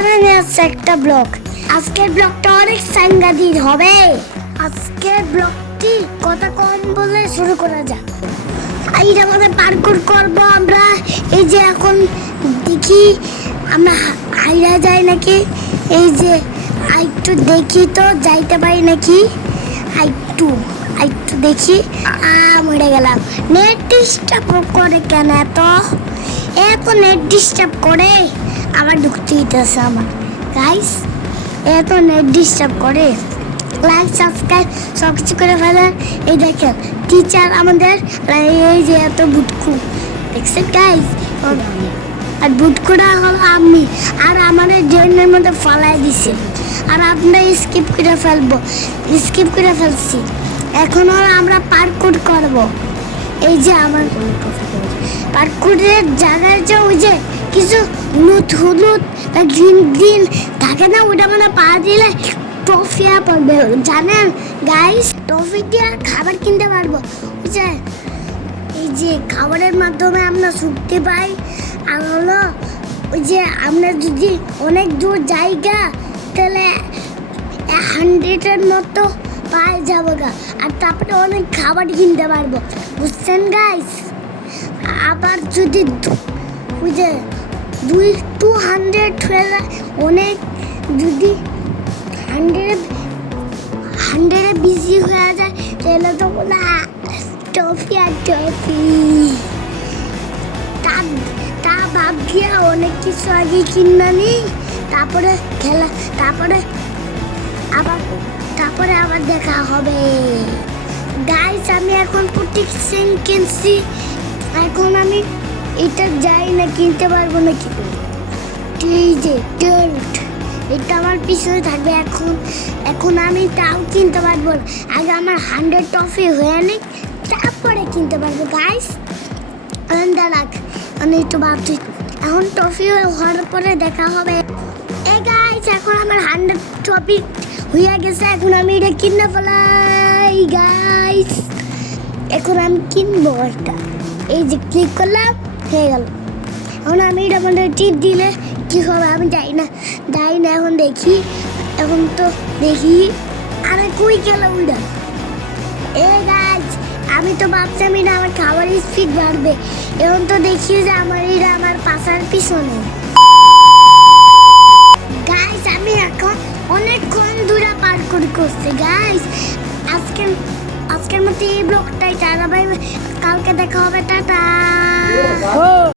আবারও নিয়ে আসছে একটা ব্লগ। আজকের ব্লগটা অনেক সাংঘাতিক হবে। আজকের ব্লগটি কথা কম বলে শুরু করা যাক। এইটা আমাদের পার্কুর করবো আমরা। এই যে এখন দেখি আমরা হাইরা যাই নাকি। এই যে আইটু দেখি তো যাইতে পারি নাকি। আইটু দেখি। মরে গেলাম। নেট ডিস্টার্ব করে কেন এত নেট ডিস্টার্ব করে? আবার ঢুকতে দিতেছে আমার গাইস। এত নেট ডিস্টার্ব করে। লাইক সাবস্ক্রাইব সব কিছু করে ফেলে। এই দেখেন টিচার আমাদের এই যে এত বুটকু দেখছেন গাইস। আর বুটকুটা হলো আমি আর আমাদের ড্রেনের মধ্যে ফলাই দিছে। আর আমরা স্কিপ করে ফেলছি। এখন আমরা পার্কুর করব। এই যে আমার পার্কুরের জায়গায় যে ওই যে কিছু হলুদ গ্রিন থাকে না, ওটা মানে পা দিলে ট্রফি পড়বে জানেন গাইস। ট্রফি দিয়ে খাবার কিনতে পারবো বুঝছেন। এই যে খাবারের মাধ্যমে আমরা শুনতে পাই। আর হলো ওই যে আমরা যদি অনেক দূর জায়গা তাহলে 100-এর মতো পাই যাবো গা। আর তারপরে অনেক খাবার কিনতে পারবো বুঝছেন গাইস। আবার যদি ওই যে 200 হয়ে অনেক, যদি 100 বেশি হয়ে যায় তাহলে তো বলা ট্রফি আর ট্রফি। তা ভাবছিয়া অনেক কিছু আগে কিনা নি, তারপরে খেলা, তারপরে আবার দেখা হবে গাইস। আমি এখন প্রোটেকশন কিনছি। এখন আমি এটা যাই না, কিনতে পারবো না কি। এই যে টেল্ট, এটা আমার পিছনে থাকবে। এখন আমি তাও কিনতে পারবো না। আগে আমার 100 ট্রফি হয়ে নেই, তারপরে কিনতে পারবো গাইস। দাঁড়াক আমি একটু ভাবছি। এখন ট্রফি হওয়ার পরে দেখা হবে। এই গাইস এখন আমার 100 ট্রফি হয়ে গেছে। এখন আমি এটা কিনে ফেলাই গাইস। এখন আমি কিনবো একটা। এই যে ক্লিক করলাম, হয়ে গেল। এখন আমি এটা মানে টিপ দিলে কি হবে আমি যাই না। এখন দেখি, এখন তো দেখি। আরে কই গেল ওইটা? এ গাইস আমি তো ভাবছি আমি না আমার খাবারের স্পিড বাড়বে। এখন তো দেখি যে আমার পাশার পিছনে গাইস। আমি এখন অনেকক্ষণ দূরে পার্কুর করছি গাইস। আজকের মতো এই ব্লগটাই টাটা বাই। কালকে দেখা হবে, টাটা।